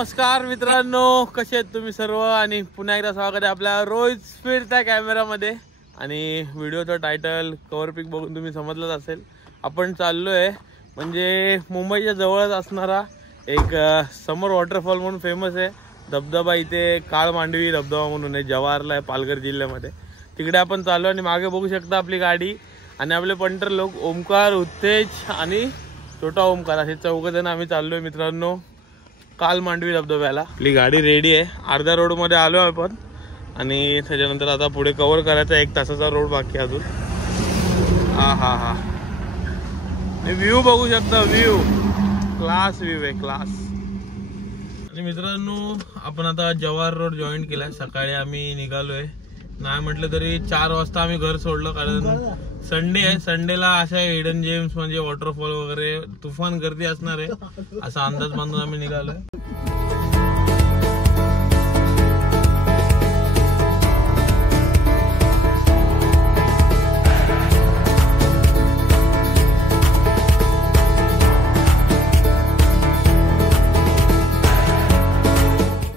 नमस्कार मित्रांनो, कसे आहेत तुम्ही सर्व आणि पुन्हा एकदा स्वागत आहे आपल्या रोज स्पीडच्या कॅमेरामध्ये। आणि व्हिडिओचं टायटल कव्हर पिक बघून तुम्ही समजलंच असेल, आपण चाललोय म्हणजे मुंबईच्या जवळच असणारा एक समर वॉटरफॉल म्हणून फेमस आहे धबधबा, इथे काळ मांडवी धबधबा म्हणून आहे, जवाहरला आहे पालघर जिल्ह्यामध्ये। तिकडे आपण चाललो आणि मागे बघू शकता आपली गाडी आणि आपले पंटर लोक ओमकार, उत्तेज आणि छोटा ओमकार असे 4 जण आम्ही चाललोय मित्रांनो काल मांडवी धबधब्याला। आपली गाडी रेडी आहे, अर्ध्या रोड मध्ये आलो आपण आणि त्याच्यानंतर आता पुढे कव्हर करायचा 1 तासाचा रोड बाकी अजून। हा हा हा व्ह्यू बघू शकता, व्ह्यू क्लास व्ह्यू आहे, क्लास। आणि मित्रांनो आपण आता जवाहर रोड जॉईन केलाय, सकाळी आम्ही निघालोय, नाही म्हटलं तरी 4 वाजता आम्ही घर सोडलं, कारण संडे आहे, संडेला अशा हिडन जेम्स म्हणजे वॉटरफॉल वगैरे तुफान गर्दी असणार आहे असा अंदाज बांधून आम्ही निघालोय।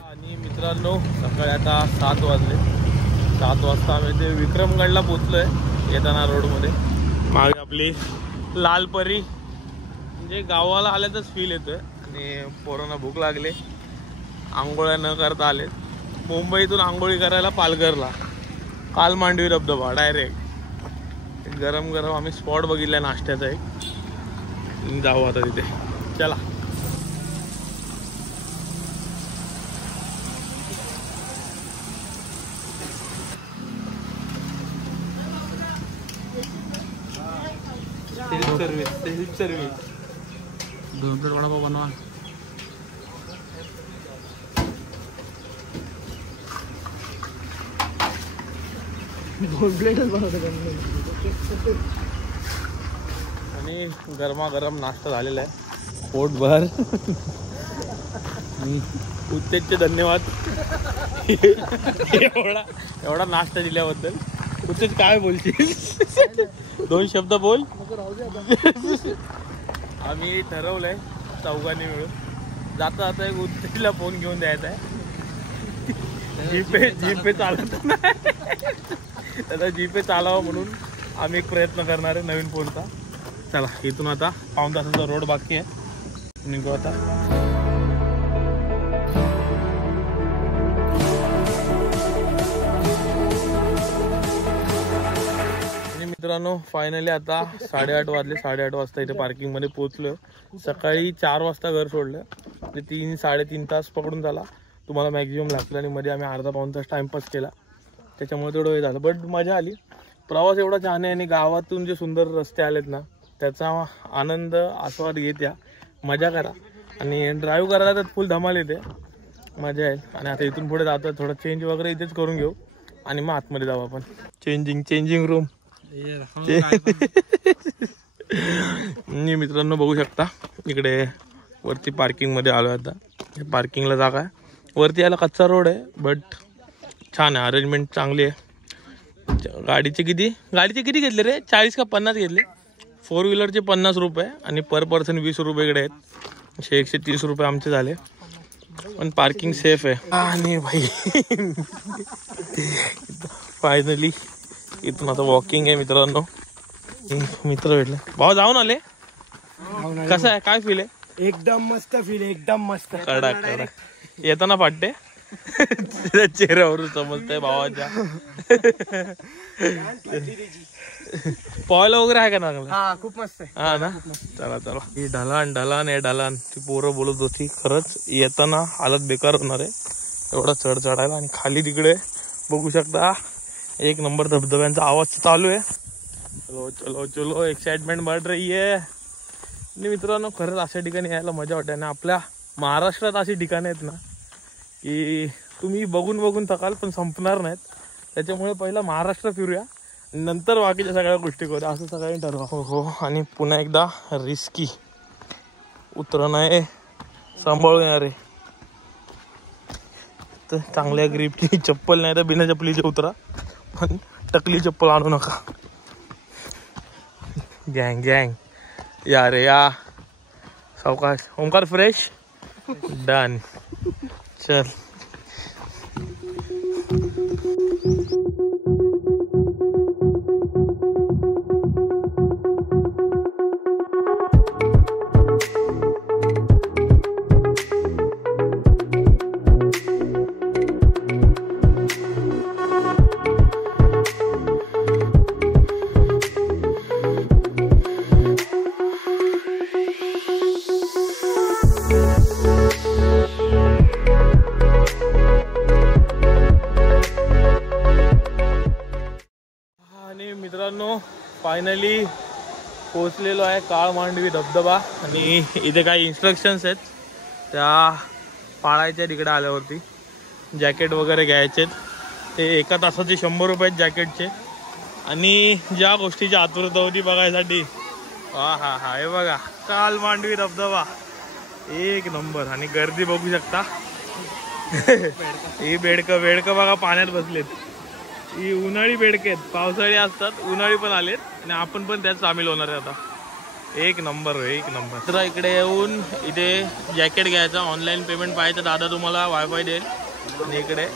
आणि मित्रांनो सकाळी आता 7 वाजले, 7 वाजता आम्ही ते विक्रमगडला पोहोचलोय। येताना रोड मध्ये मागे आपली लाल परी, म्हणजे गावाला आल्याचाच फील येतोय। आणि पोरांना भूक लागले, आंघोळ्या न करता आले मुंबईतून आंघोळी करायला पालघरला, काल मांडवी धबधबा डायरेक्ट। गरम गरम आम्ही स्पॉट बघितलाय नाश्त्याचा एक, जाऊ आता तिथे, चला। सेल्फ सर्विस 2 प्लेट वडापाव बनवा। आणि गरमागरम नाश्ता झालेला आहे, पोटभर। उत्तेजचे धन्यवाद एवढा नाश्ता दिल्याबद्दल। उत्तेज काय बोलशील? 2 शब्द बोल। आम्ही ठरवलंय 4घांनी मिळून जाता जाता एक उत्तेजला फोन घेऊन द्यायचा आहे। जीपे चालत नाही, त्याचा जीपे चालावा म्हणून आम्ही एक प्रयत्न करणार आहे नवीन फोनचा। चला, इथून आता 1.5 तासाचा रोड बाकी आहे, निघू आता। मित्रांनो फायनली आता 8:30 वाजले, 8:30 वाजता इथे पार्किंग मध्ये पोहोचलो। सकाळी 4 वाजता घर सोडलं, म्हणजे 3-3.5 तास पकडून झाला तुम्हाला मॅक्झिमम लागला। आणि मध्ये आम्ही अर्धा-पाऊण तास टाइमपास केला, त्याच्यामुळे थोडं वेळ झालं, बट मजा आली। प्रवास एवढा छान आहे आणि गावातून जे सुंदर रस्ते आलेत ना, त्याचा आनंद आस्वाद घेत या, मजा करा आणि ड्राईव्ह करायला तर फुल धमाल येते, मजा आहे। आणि आता इथून पुढे जातो, थोडं चेंज वगैरे इथेच करून घेऊ आणि मग आतमध्ये जाऊ आपण। Changing room. मित्रांनो बघू शकता इकडे वरती पार्किंग मध्ये आलो आता, पार्किंगला जागा आहे, वरती यायला कच्चा रोड आहे, बट छान आहे, अरेंजमेंट चांगली आहे। गाडीचे किती घेतले रे? 40 का 50 घेतले? 4 व्हीलरचे 50 रुपये आणि पर पर्सन 20 रुपये इकडे आहेत, असे 130 रुपये आमचे झाले, पण पार्किंग सेफ आहे। आणि भाई फायनली इथून आता वॉकिंग आहे मित्रांनो। मित्र भेटले, भाऊ जाऊन आले, कसं आहे, काय फील आहे? एकदम मस्त फील, एकदम मस्त। कडक येताना फाटते चेहऱ्यावरून समजतंय भावाच्या। पॉइल वगैरे आहे का चांगलं? हा, खूप मस्त आहे। हा ना, चला ही ढलान ती पोरं बोलत होती, खरंच येताना हालत बेकार होणार आहे एवढा चढ चढायला। आणि खाली तिकडे बघू शकता 1 नंबर धबधब्यांचा आवाज चालू आहे। चलो एक्साइटमेंट बढ़ रही है। आणि मित्रांनो खरंच अशा ठिकाणी यायला मजा वाटते ना, आपल्या महाराष्ट्रात अशी ठिकाणं आहेत ना की तुम्ही बघून थकाल पण संपणार नाहीत, त्याच्यामुळे पहिला महाराष्ट्र फिरूया, नंतर बाकीच्या सगळ्या गोष्टी करूया असं सगळ्यांनी ठरवा। हो, आणि पुन्हा एकदा रिस्की उतरणं आहे, सांभाळून या रे, तर चांगल्या ग्रीपची चप्पल नाही तर बिना चप्पलीचे उतरा, पण टकली चप्पल आणू नका। गँग या रे या, सावकाश। Omkar fresh, done. चल मित्रांनो फायनली पोहोचलेलो आहे काळ मांडवी धबधबा आणि इथे काही इन्स्ट्रक्शन्स आहेत त्या पाळायच्या तिकडे आल्यावरती जॅकेट वगैरे घ्यायचे ते एका तासाचे 100 रुपये जॅकेटचे आणि ज्या गोष्टीची आतुरता होती बघायसाठी हा हा हा हे बघा काळ मांडवी धबधबा एक नंबर आणि गर्दी बघू शकता ही बेडकं बघा पाण्यात बसलेत ही उन्हाळी बेडके आहेत पावसाळी असतात उन्हाळी पण आलेत आणि आपण पण त्यात सामील होणार आहे आता एक नंबर तर इकडे येऊन इथे जॅकेट घ्यायचा ऑनलाईन पेमेंट पाहायचं दादा तुम्हाला वायफाय देईल आणि इकडे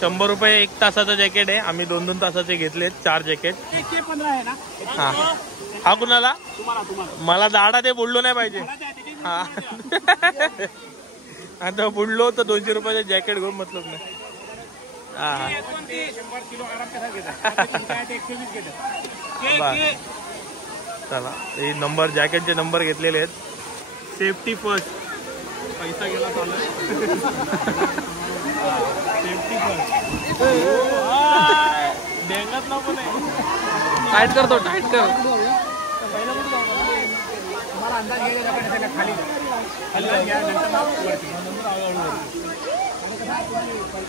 100 रुपये 1 तासाचं जॅकेट आहे आम्ही 2-2 तासाचे घेतलेत 4 जॅकेट हा हा कुणाला मला दाडा ते बोललो नाही पाहिजे हा आता बोललो तर 200 रुपयाचं जॅकेट घेऊन मतलब नाही चला हे नंबर जॅकेटचे नंबर घेतलेले आहेत सेफ्टी फर्स्ट पैसा गेला चालू सेफ्टी फर्स्ट डेंगात नको नाही टाईट करतो टाईट कर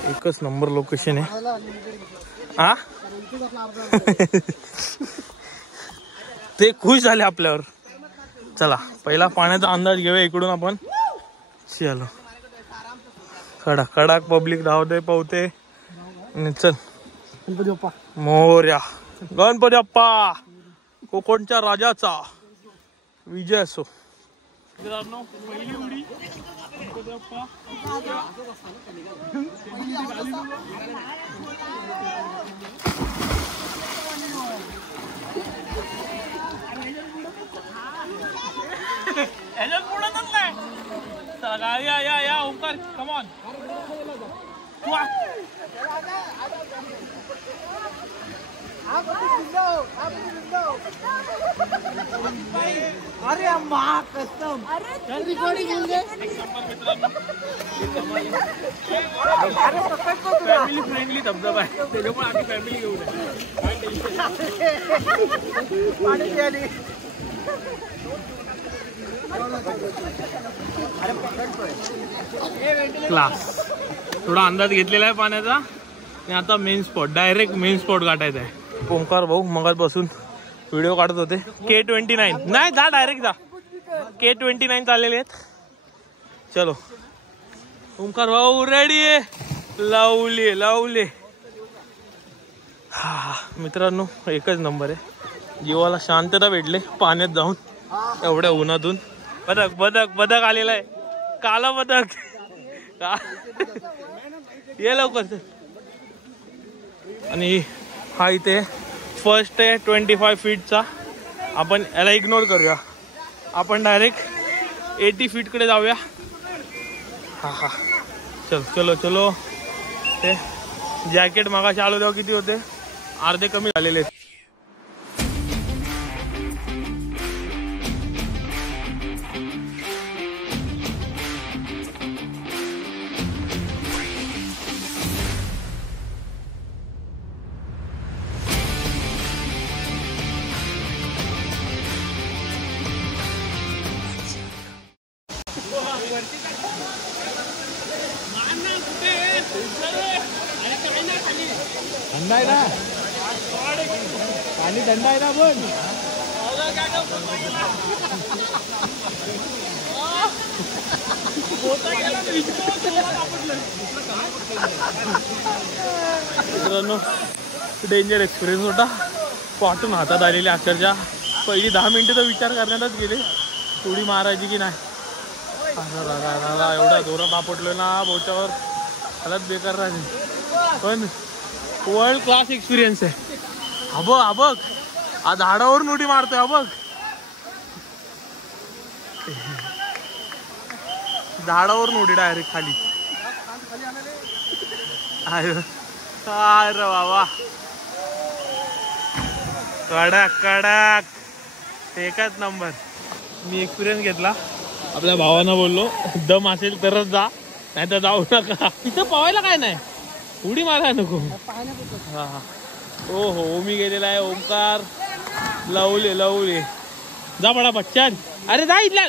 एकच नंबर लोकेशन आहे हा ते खुश झाले आपल्यावर चला पहिला पाण्याचा अंदाज घेऊया इकडून आपण चलो कडक कडक पब्लिक धावते पावते चल गणपती बाप्पा मोरया गणपती बाप्पा कोकणच्या राजाचा विजय असो मित्रांनो पहिली उडी गणपती बाप्पा या ओंकार कम ऑन अरे अम्मा कसम फॅमिली फ्रेंडली धबधबा आहे त्याच्यामुळे आम्ही फॅमिली घेऊन क्लास थोडा अंदाज घेतलेला आहे पाण्याचा आणि आता main spot direct main spot गाठायचा आहे ओंकार भाऊ मगात बसून व्हिडिओ काढत होते K29 नाही जा डायरेक्ट जा K29 चाललेले आहेत चलो ओंकार भाऊ रेडी आहे लावले हा मित्रांनो एकच नंबर आहे जीवाला शांतता भेटले पाण्यात जाऊन एवढ्या उन्हातून बदक आलेला आहे काला बदक ये लवकर आणि हा इथे फर्स्ट आहे 25 फीटचा आपण याला इग्नोर करूया आपण डायरेक्ट 80 फीटकडे जाऊया हा चलो ते जॅकेट मागाशी आलो तेव्हा किती होते अर्धे कमी झालेले थंड आहे ना पाणी थंड आहे ना पण डेंजर एक्सपिरियन्स होता पाठून हातात आलेली अक्षरशः पहिली 10 मिनिटं तर विचार करण्यातच गेले थोडी मारायची की नाही एवढा जोरात आपटलोय ना बोटावर, हालत बेकार राहिली. पण वर्ल्ड क्लास एक्सपिरियन्स आहे. हा बघ हा झाडावरून उडी मारतोय. हा बघ झाडावरून उडी डायरेक्ट खाली. अरे बाबा कडक कडक एकच नंबर. मी एक्सपिरियन्स घेतला. आपल्या भावानं बोललो दम असेल तरच जा, नाही तर जाऊ नका. तिथं पवायला काय नाही, उडी मारायला नको. हा हा हो हो ओमी गेलेला आहे. ओमकार लवले जा बडा बच्चन. अरे जा इथला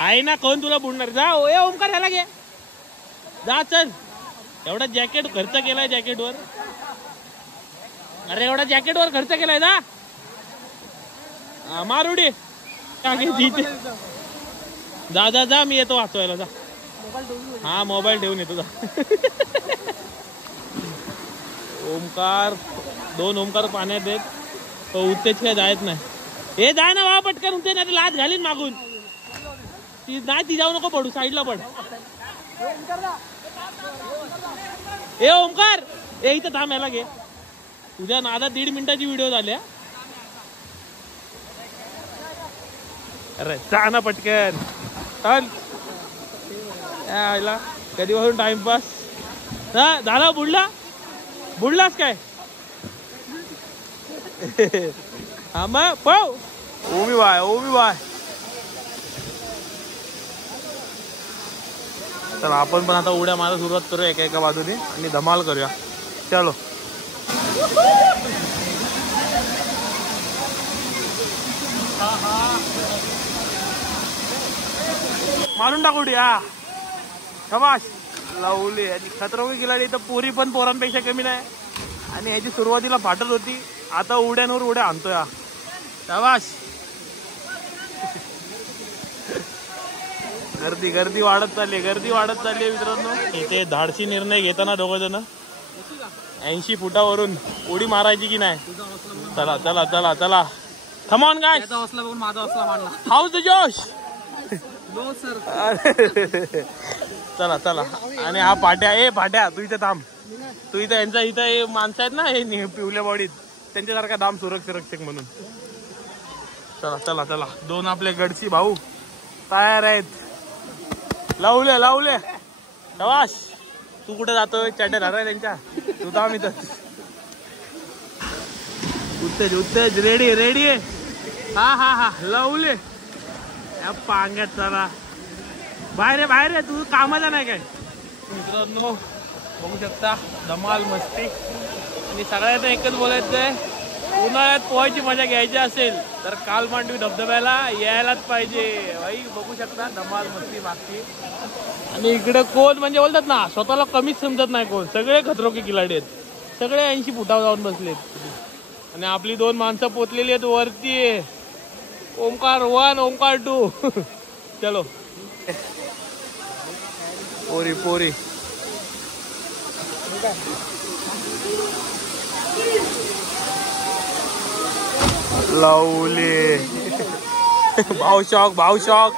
आहे ना कोण तुला बुडणार. जा ए ओमकार ह्याला घे जा चल. एवढा जॅकेट खर्च केलाय जॅकेटवर. अरे एवढा जॅकेटवर खर्च केलाय जा. मार उडी जा जा जा. मी येतो वाचवायला जा. हा मोबाईल ठेवून येतो जा. ओमकार दोन ओमकार पाण्यात आहेत. तो उत्तेज काय जायत नाही. हे जा ना बाबा पटकन उठते ना. लात घालीन मागून. ती नाही ती जाऊ नको पडू साईडला पड. ए ओमकार ए इथं थांब याला घे. तुझ्या नादा 1.5 मिनिटाची व्हिडिओ झाल्या. अरे जा ना पटकन चल. यायला कधीपासून टाइमपास झाला. बुडलास काय. हा मग पाव ओमी बाय. तर आपण पण आता उड्या मारायला सुरुवात करूया एका बाजूने आणि धमाल करूया. चलो मारून टाकू उड्या. शबाश लावले. आणि खतरनाक खिलाडी तर पोरी पण पोरांपेक्षा कमी नाही. आणि ह्याची सुरुवातीला फाटत होती, आता उड्यांवर उड्या आणतोय. शबाश. गर्दी वाढत चालली मित्रांनो. इथे धाडसी निर्णय घेताना दोघ जण 80 फुटावरून उडी मारायची की नाही. चला चला चला चला come on guys. How the जोश. चला चला. आणि हा पाट्या तू इथे थांब. तू इथं यांचा इथं माणसं आहेत ना हे पिवल्या बॉडीत, त्यांच्यासारखा दाम सुरक्षक म्हणून. चला चला चला. दोन आपले गडची भाऊ तयार आहेत. लावले शबाश. तू कुठे जातोय. चॅटर हराय त्यांच्या. तू थांब इथं. उत्तेज रेडी आहे. हा लावले पांग्यात. चला बाहेर तू कामाला नाही काय. मित्रांनो बघू शकता धमाल मस्ती. आणि सगळ्यात एकच बोलायचंय, उन्हाळ्यात पोहायची मजा घ्यायची असेल तर कालमांडवी धबधब्याला यायलाच पाहिजे. भाई बघू शकता धमाल मस्ती मागची. आणि इकडे कोण म्हणजे बोलतात ना स्वतःला कमीच समजत नाही कोण. सगळे खतरोके खिलाडी आहेत. सगळे 80 फुटावर जाऊन बसलेत. आणि आपली 2 माणसं पोचलेली आहेत वरती. ओमकार 1 ओमकार 2. चलो पोरी लावले. भाव शॉक.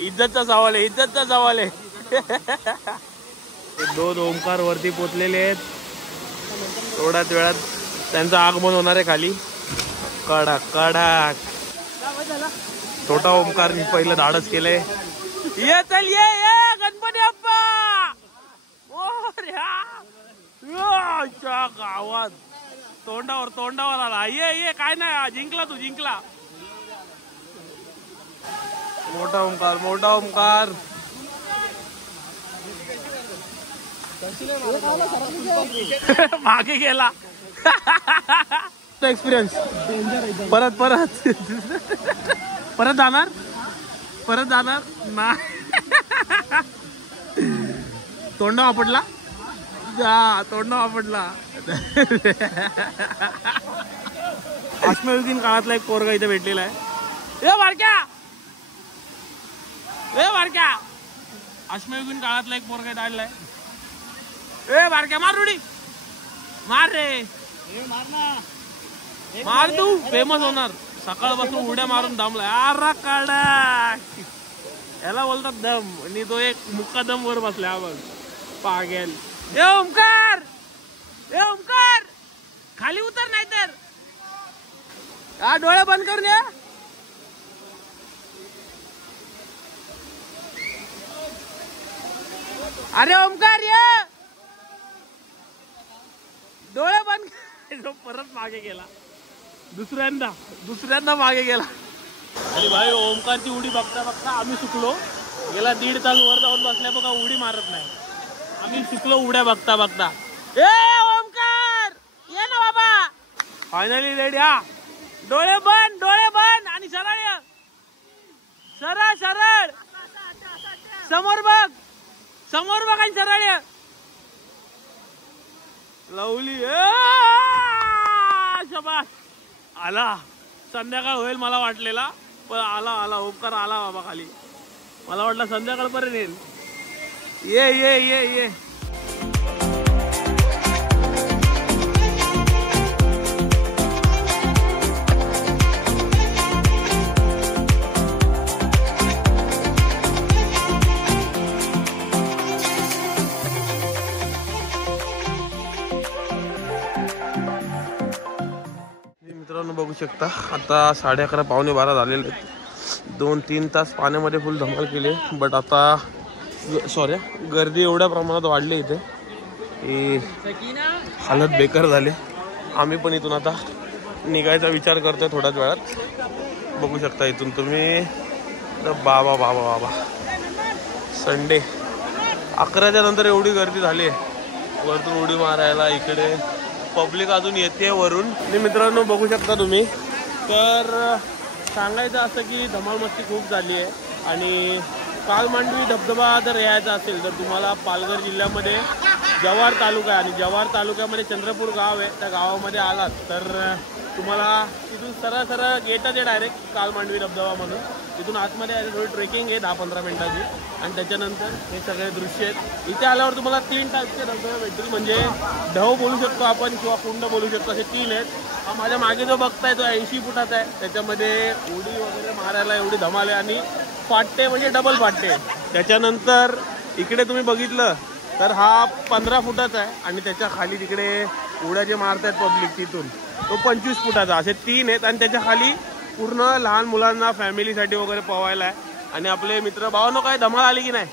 इज्जतचा सवाल आहे. 2 ओमकार वरती पोचलेले आहेत. थोड्याच वेळात त्यांचं आगमन होणार आहे खाली. कडक. छोटा ओमकारनी पहिलं धाडस केलंय. ये चल ये गणपती बाप्पा. गावात तोंडावर आला. ये काय नाही. जिंकला. मोठा ओमकार. मागे गेला. एक्सपिरियन्स. परत जाणार ना. तोंडा आपटला. अश्मयुगीन काळातला एक पोरगा इथे भेटलेला आहे. ए बारक्या अश्मयुगीन काळातला एक पोरगा इथे आलेला आहे. ए बारक्या मार रुडी. मार रे. मार तू फेमस होणार. सकाळपासून उड्या मारून दमलाय. आरा काढा याला बोलतात दम. आणि तो एक मुक्का दम वर बसला. बघ पागेल. ए ओमकार, ए ओमकार खाली उतर नाही तर. हा डोळे बंद करून या. अरे ओमकार ये. डोळे बंद. परत मागे गेला. दुसऱ्यांदा मागे गेला. आणि भाई ओमकारची उडी बघता बघता आम्ही सुकलो. गेला 1.5 तास वर जाऊन बसल्या बघा उडी मारत नाही. आम्ही सुकलो उड्या बघता बघता. ए ओमकार ये ना बाबा. Finally ready. हा डोळे बंद आणि सरळ ये. सरळ समोर बघ आणि सरळ ये. लवली. शबाश. आला. संध्याकाळ होईल मला वाटलेला पण आला ओमकार आला बाबा खाली. मला वाटलं संध्याकाळपर्यंत येईल. ये मित्रांनो बघू शकता आता 11:30 पावणे 12 झालेले आहेत. 2-3 तास पाण्यामध्ये फुल धमाल केली. बट आता गर्दी एवढ्या प्रमाणात वाढली इथे की हालत बेकार झाली. आम्ही पण इथून आता निघायचा विचार करतोय थोड्याच वेळात. बघू शकता इथून तुम्ही. बाबा संडे 11च्या नंतर एवढी गर्दी झाली आहे. वरतून उडी मारायला इकडे पब्लिक अजून येते वरून. आणि मित्रांनो बघू शकता तुम्ही. तर सांगायचं असं की धमाल मस्ती खूप झाली आहे. आणि कालमांडवी धबधबा जर यायचा असेल तर तुम्हाला पालघर जिल्ह्यामध्ये जव्हार तालुका आहे. आणि जव्हार तालुक्यामध्ये चंद्रपूर गाव आहे. त्या गावामध्ये आलात तर तुम्हाला तिथून सरळ गेटच आहे डायरेक्ट कालमांडवी धबधबा म्हणून. तिथून आतमध्ये थोडी ट्रेकिंग आहे 10-15 मिनिटाची. आणि त्याच्यानंतर हे सगळे दृश्य आहेत. इथे आल्यावर तुम्हाला 3 टाईपचे धबधबे भेटतील. म्हणजे ढव बोलू शकतो आपण किंवा कुंड बोलू शकतो. असे 3 आहेत. हा माझ्या मागे जो बघताय तो 80 फुटाचा आहे. त्याच्यामध्ये उडी वगैरे मारायला एवढी धमाल आहे. आणि फाटे म्हणजे डबल फाटे. त्याच्यानंतर इकडे तुम्ही बघितलं तर हा 15 फुटाचा आहे. आणि त्याच्या खाली तिकडे उड्या जे मारतायत पब्लिक तिथून तो 25 फुटाचा. असे 3 आहेत. आणि त्याच्या खाली पूर्ण लहान मुलांना फॅमिलीसाठी वगैरे पवायला आहे. आणि आपले मित्र भावांनो काय धमाल आली की नाही.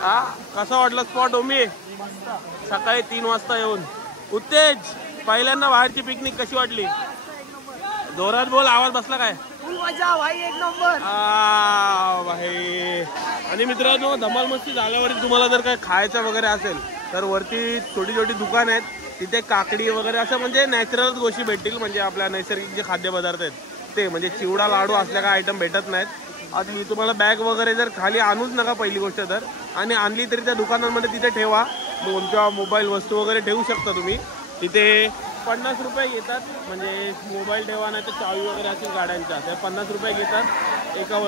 हा कसं वाटलं स्पॉट ओमी. सकाळी 3 वाजता येऊन उत्तेज पहिल्यांदा बाहेरची पिकनिक कशी वाटली. जोरात बोल आवाज बसला काय. मजा भाई एक नंबर. भाई. आणि मित्रांनो धमाल मस्ती झाल्यावरती तुम्हाला जर काय खायचं वगैरे असेल तर वरती छोटी दुकान आहेत. तिथे काकडी वगैरे असं म्हणजे नॅचरल गोष्टी भेटतील. म्हणजे आपल्या नैसर्गिक जे खाद्यपदार्थ आहेत ते. म्हणजे चिवडा लाडू असल्या काय आयटम भेटत नाहीत. आज मी तुम्हाला बॅग वगैरे जर खाली आणूच नका पहिली गोष्ट तर. आणि आणली तरी त्या दुकानांमध्ये तिथे ठेवा. तुमच्या मोबाईल वस्तू वगैरे ठेवू शकता तुम्ही तिथे. 50 रुपये घेतात. म्हणजे मोबाईल ठेवा नाही तर चावी वगैरे असेल गाड्यांच्या त्या 50 रुपये घेतात. एका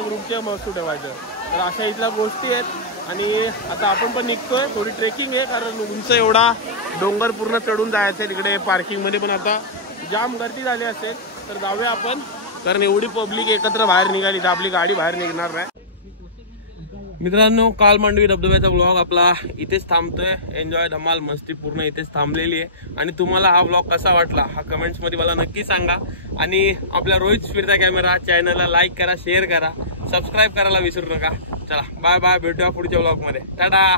ग्रुपच्या वस्तू ठेवायचं. तर अशा इथल्या गोष्टी आहेत. आणि आता आपण पण निघतोय. थोडी ट्रेकिंग आहे कारण उंच एवढा डोंगर पूर्ण चढून जायचं आहे. तिकडे पार्किंगमध्ये पण आता जाम गर्दी झाली असेल तर जाऊया आपण. कारण एवढी पब्लिक एकत्र बाहेर निघाली तर आपली गाडी बाहेर निघणार नाही. मित्रांनो कालमांडवी धबधब्याचा ब्लॉग आपला इथेच थांबतोय. एन्जॉय धमाल मस्ती पूर्ण इथेच थांबलेली आहे. आणि तुम्हाला हा ब्लॉग कसा वाटला हा कमेंट्स मध्ये मला नक्की सांगा. आणि आपल्या रोहित फिरता कॅमेरा चॅनलला लाईक करा, शेअर करा, सबस्क्राईब करायला विसरू नका. चला बाय बाय. भेटूया पुढच्या ब्लॉग मध्ये. टाटा.